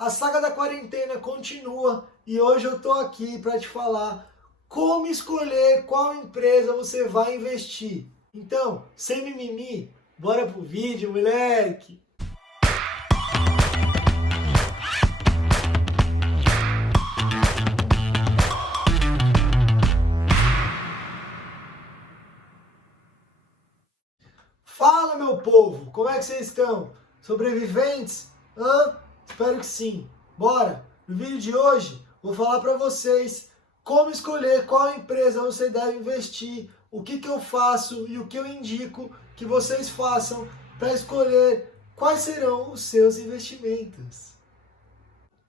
A saga da quarentena continua e hoje eu tô aqui para te falar como escolher qual empresa você vai investir. Então, sem mimimi, bora pro vídeo, moleque! Fala, meu povo! Como é que vocês estão? Sobreviventes? Espero que sim. Bora! No vídeo de hoje, vou falar para vocês como escolher qual empresa você deve investir, o que eu faço e o que eu indico que vocês façam para escolher quais serão os seus investimentos.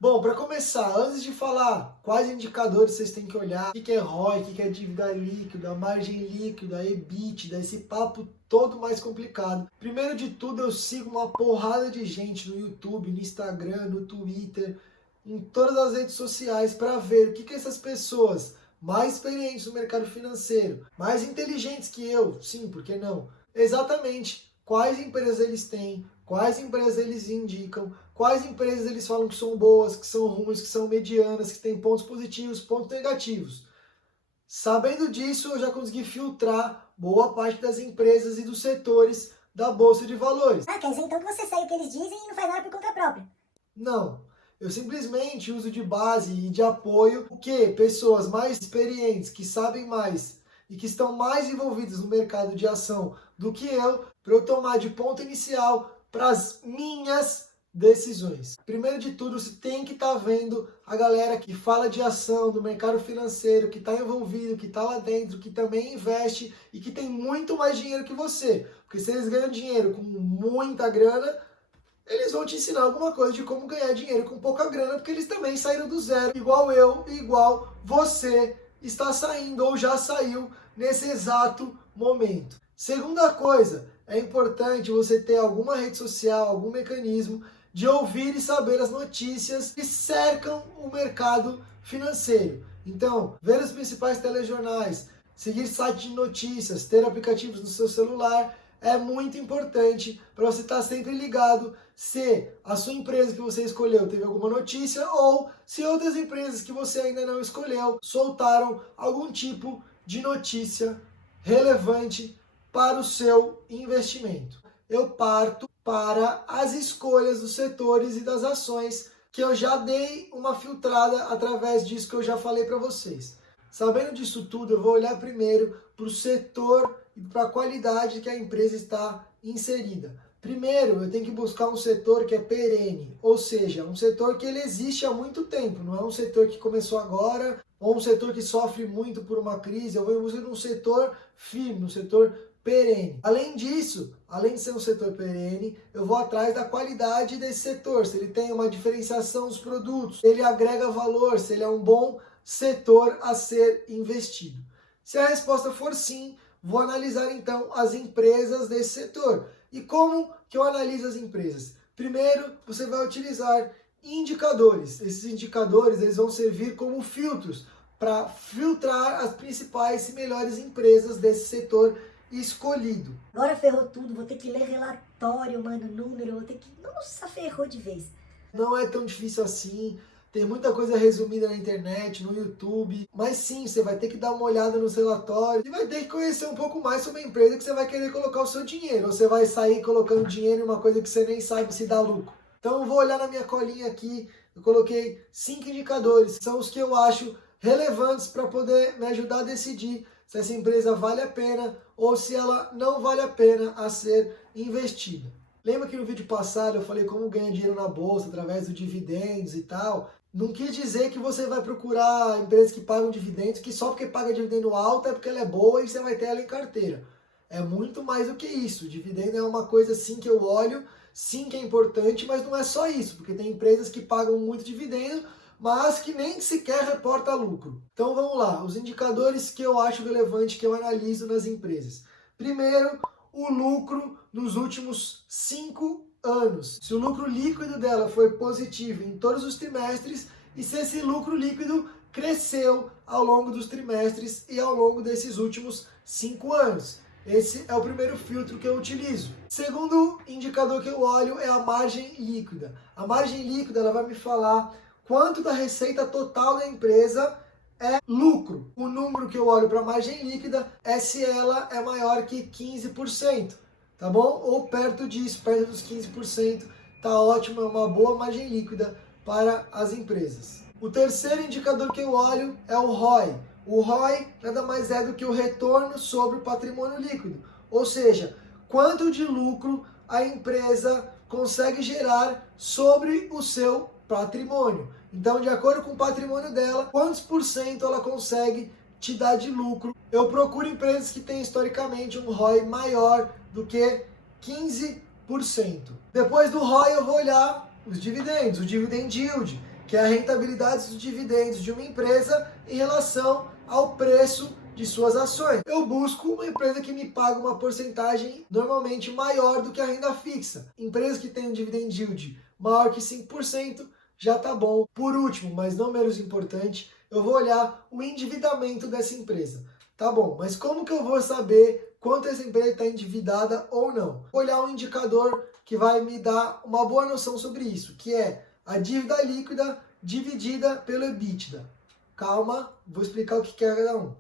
Bom, para começar, antes de falar quais indicadores vocês têm que olhar, o que é ROI, o que é dívida líquida, a margem líquida, a EBITDA, esse papo todo mais complicado. Primeiro de tudo, eu sigo uma porrada de gente no YouTube, no Instagram, no Twitter, em todas as redes sociais para ver o que essas pessoas mais experientes no mercado financeiro, mais inteligentes que eu, sim, por que não? Exatamente quais empresas eles têm, quais empresas eles indicam, quais empresas eles falam que são boas, que são ruins, que são medianas, que têm pontos positivos, pontos negativos. Sabendo disso, eu já consegui filtrar boa parte das empresas e dos setores da Bolsa de Valores. Quer dizer então que você segue o que eles dizem e não faz nada por conta própria? Não, eu simplesmente uso de base e de apoio o que pessoas mais experientes, que sabem mais e que estão mais envolvidas no mercado de ação do que eu, para eu tomar de ponto inicial para as minhas decisões. Primeiro de tudo, você tem que estar vendo a galera que fala de ação, do mercado financeiro, que está envolvido, que está lá dentro, que também investe e que tem muito mais dinheiro que você. Porque se eles ganham dinheiro com muita grana, eles vão te ensinar alguma coisa de como ganhar dinheiro com pouca grana, porque eles também saíram do zero, igual eu e igual você está saindo ou já saiu nesse exato momento. Segunda coisa, é importante você ter alguma rede social, algum mecanismo de ouvir e saber as notícias que cercam o mercado financeiro. Então, ver os principais telejornais, seguir sites de notícias, ter aplicativos no seu celular é muito importante para você estar sempre ligado se a sua empresa que você escolheu teve alguma notícia ou se outras empresas que você ainda não escolheu soltaram algum tipo de notícia relevante para o seu investimento. Eu parto para as escolhas dos setores e das ações que eu já dei uma filtrada através disso que eu já falei para vocês. Sabendo disso tudo, eu vou olhar primeiro para o setor e para a qualidade que a empresa está inserida. Primeiro, eu tenho que buscar um setor que é perene, ou seja, um setor que ele existe há muito tempo, não é um setor que começou agora, ou um setor que sofre muito por uma crise. Eu vou em busca de um setor firme, um setor perene. Além disso, além de ser um setor perene, eu vou atrás da qualidade desse setor, se ele tem uma diferenciação dos produtos, se ele agrega valor, se ele é um bom setor a ser investido. Se a resposta for sim, vou analisar então as empresas desse setor. E como que eu analiso as empresas? Primeiro, você vai utilizar indicadores. Esses indicadores eles vão servir como filtros para filtrar as principais e melhores empresas desse setor escolhido. Agora ferrou tudo, vou ter que ler relatório, mano, número, vou ter que... Nossa, ferrou de vez. Não é tão difícil assim. Tem muita coisa resumida na internet, no YouTube. Mas sim, você vai ter que dar uma olhada nos relatórios e vai ter que conhecer um pouco mais sobre a empresa que você vai querer colocar o seu dinheiro. Ou você vai sair colocando dinheiro em uma coisa que você nem sabe se dá lucro. Então eu vou olhar na minha colinha aqui. Eu coloquei 5 indicadores, que são os que eu acho relevantes para poder me ajudar a decidir se essa empresa vale a pena ou se ela não vale a pena a ser investida. Lembra que no vídeo passado eu falei como ganhar dinheiro na bolsa através dos dividendos e tal? Não quis dizer que você vai procurar empresas que pagam dividendos, que só porque paga dividendo alto é porque ela é boa e você vai ter ela em carteira. É muito mais do que isso. O dividendo é uma coisa sim que eu olho, sim que é importante, mas não é só isso, porque tem empresas que pagam muito dividendo, mas que nem sequer reporta lucro. Então vamos lá, os indicadores que eu acho relevante, que eu analiso nas empresas. Primeiro, o lucro nos últimos 5 anos. Se o lucro líquido dela foi positivo em todos os trimestres e se esse lucro líquido cresceu ao longo dos trimestres e ao longo desses últimos 5 anos. Esse é o primeiro filtro que eu utilizo. Segundo indicador que eu olho é a margem líquida. A margem líquida ela vai me falar quanto da receita total da empresa é lucro. O número que eu olho para a margem líquida é se ela é maior que 15%, tá bom? Ou perto disso, perto dos 15%, tá ótimo, é uma boa margem líquida para as empresas. O terceiro indicador que eu olho é o ROI. O ROI nada mais é do que o retorno sobre o patrimônio líquido, ou seja, quanto de lucro a empresa consegue gerar sobre o seu patrimônio. Então, de acordo com o patrimônio dela, quantos por cento ela consegue te dar de lucro. Eu procuro empresas que têm historicamente um ROI maior do que 15%. Depois do ROI eu vou olhar os dividendos, o dividend yield, que é a rentabilidade dos dividendos de uma empresa em relação ao preço de suas ações. Eu busco uma empresa que me paga uma porcentagem normalmente maior do que a renda fixa. Empresas que têm um dividend yield maior que 5% já tá bom. Por último, mas não menos importante, eu vou olhar o endividamento dessa empresa. Tá bom, mas como que eu vou saber quanto essa empresa está endividada ou não? Vou olhar um indicador que vai me dar uma boa noção sobre isso, que é a dívida líquida dividida pelo EBITDA. Calma, vou explicar o que é cada um.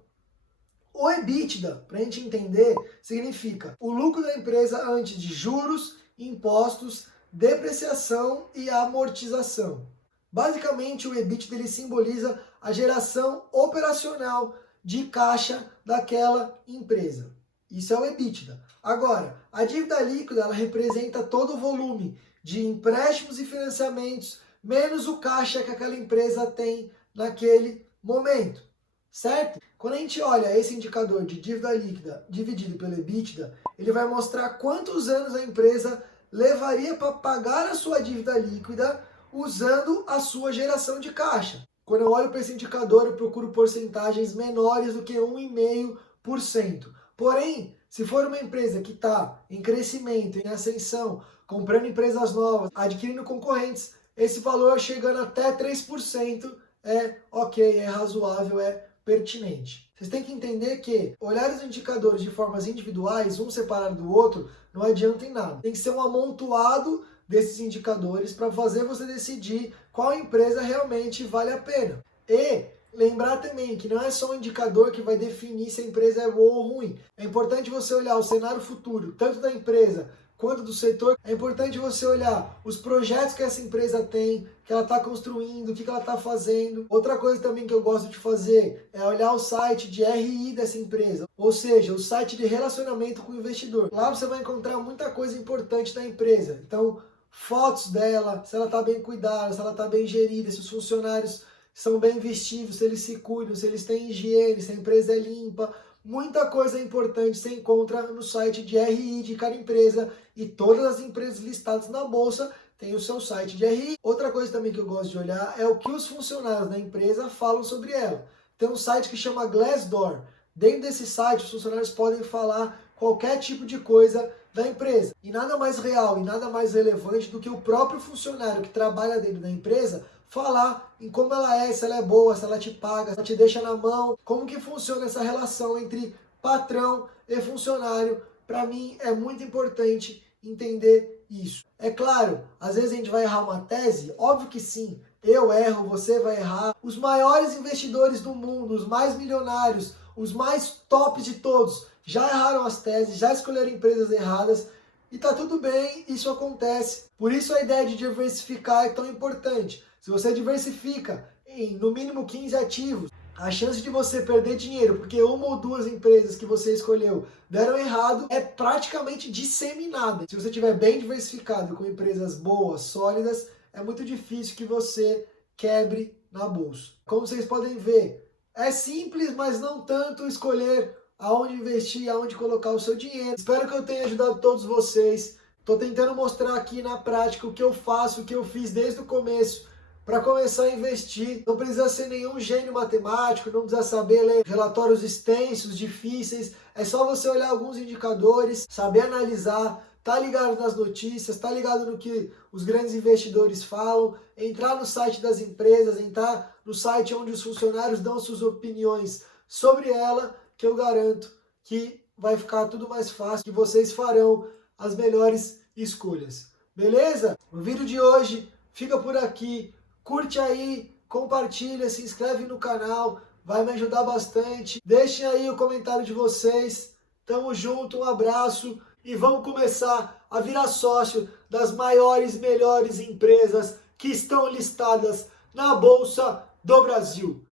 O EBITDA, para a gente entender, significa o lucro da empresa antes de juros, impostos, depreciação e amortização. Basicamente, o EBITDA ele simboliza a geração operacional de caixa daquela empresa. Isso é o EBITDA. Agora, a dívida líquida ela representa todo o volume de empréstimos e financiamentos menos o caixa que aquela empresa tem naquele momento, certo? Quando a gente olha esse indicador de dívida líquida dividido pelo EBITDA, ele vai mostrar quantos anos a empresa levaria para pagar a sua dívida líquida usando a sua geração de caixa. Quando eu olho para esse indicador, eu procuro porcentagens menores do que 1,5%. Porém, se for uma empresa que está em crescimento, em ascensão, comprando empresas novas, adquirindo concorrentes, esse valor chegando até 3% é ok, é razoável, é pertinente. Vocês têm que entender que olhar os indicadores de formas individuais, um separado do outro, não adianta em nada. Tem que ser um amontoado desses indicadores para fazer você decidir qual empresa realmente vale a pena. E lembrar também que não é só um indicador que vai definir se a empresa é boa ou ruim. É importante você olhar o cenário futuro, tanto da empresa quanto do setor. É importante você olhar os projetos que essa empresa tem, que ela está construindo, o que ela está fazendo. Outra coisa também que eu gosto de fazer é olhar o site de RI dessa empresa, ou seja, o site de relacionamento com o investidor. Lá você vai encontrar muita coisa importante da empresa. Então, fotos dela, se ela está bem cuidada, se ela está bem gerida, se os funcionários são bem vestidos, se eles se cuidam, se eles têm higiene, se a empresa é limpa. Muita coisa importante você encontra no site de RI de cada empresa, e todas as empresas listadas na bolsa têm o seu site de RI. Outra coisa também que eu gosto de olhar é o que os funcionários da empresa falam sobre ela. Tem um site que chama Glassdoor. Dentro desse site, os funcionários podem falar qualquer tipo de coisa da empresa. E nada mais real e nada mais relevante do que o próprio funcionário que trabalha dentro da empresa falar em como ela é, se ela é boa, se ela te paga, se ela te deixa na mão, como que funciona essa relação entre patrão e funcionário. Para mim é muito importante entender isso. É claro, às vezes a gente vai errar uma tese, óbvio que sim, eu erro, você vai errar. Os maiores investidores do mundo, os mais milionários, os mais tops de todos, já erraram as teses, já escolheram empresas erradas, e tá tudo bem, isso acontece. Por isso a ideia de diversificar é tão importante. Se você diversifica em no mínimo 15 ativos, a chance de você perder dinheiro porque uma ou duas empresas que você escolheu deram errado é praticamente disseminada. Se você estiver bem diversificado com empresas boas, sólidas, é muito difícil que você quebre na bolsa. Como vocês podem ver, é simples, mas não tanto escolher aonde investir, aonde colocar o seu dinheiro. Espero que eu tenha ajudado todos vocês. Estou tentando mostrar aqui na prática o que eu faço, o que eu fiz desde o começo para começar a investir. Não precisa ser nenhum gênio matemático, não precisa saber ler relatórios extensos, difíceis. É só você olhar alguns indicadores, saber analisar, tá ligado nas notícias, tá ligado no que os grandes investidores falam, entrar no site das empresas, entrar no site onde os funcionários dão suas opiniões sobre ela, que eu garanto que vai ficar tudo mais fácil, que vocês farão as melhores escolhas. Beleza? O vídeo de hoje fica por aqui. Curte aí, compartilha, se inscreve no canal, vai me ajudar bastante. Deixem aí o comentário de vocês. Tamo junto, um abraço e vamos começar a virar sócio das maiores, melhores empresas que estão listadas na Bolsa do Brasil.